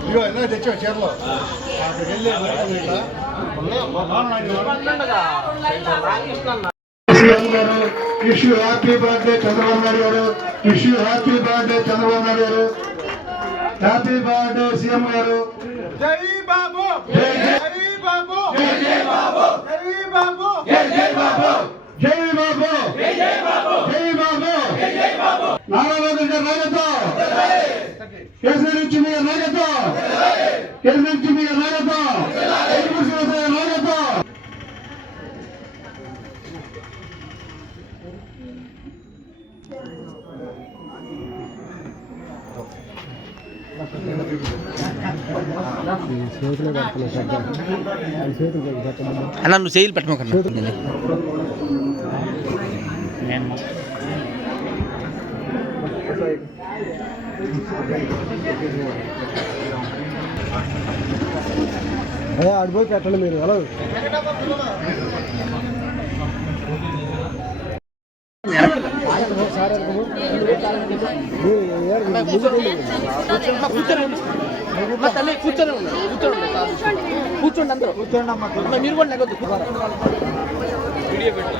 ఇదిగో ఎలా తెచ్చా చీరలో సీఎం గారు wish you happy birthday Chandrababu Naidu గారు. Wish you happy birthday Chandrababu Naidu గారు. హ్యాపీ బర్త్డే సీఎం గారు. జై బాబు, జై బాబు, జై బాబు, జై బాబు, జై బాబు, జై బాబు, జై బాబు, జై బాబు, జై బాబు. నారా లోకేష్ గారి నాయకత్వం, కేసీఆర్ నుంచి మీ నాయకత్వం, కేసీఆర్ నుంచి మీ నాయకత్వం, నాయకత్వం. అన్న నువ్వు చేయిలు పెట్టమకన్నా అడిపోయి పెట్టండి మీరు హలో తల్లి కూర్చొని కూర్చోండి అందరూ కూర్చోండి అమ్మ మీరు కూడా లేకొద్దు వీడియో పెట్టి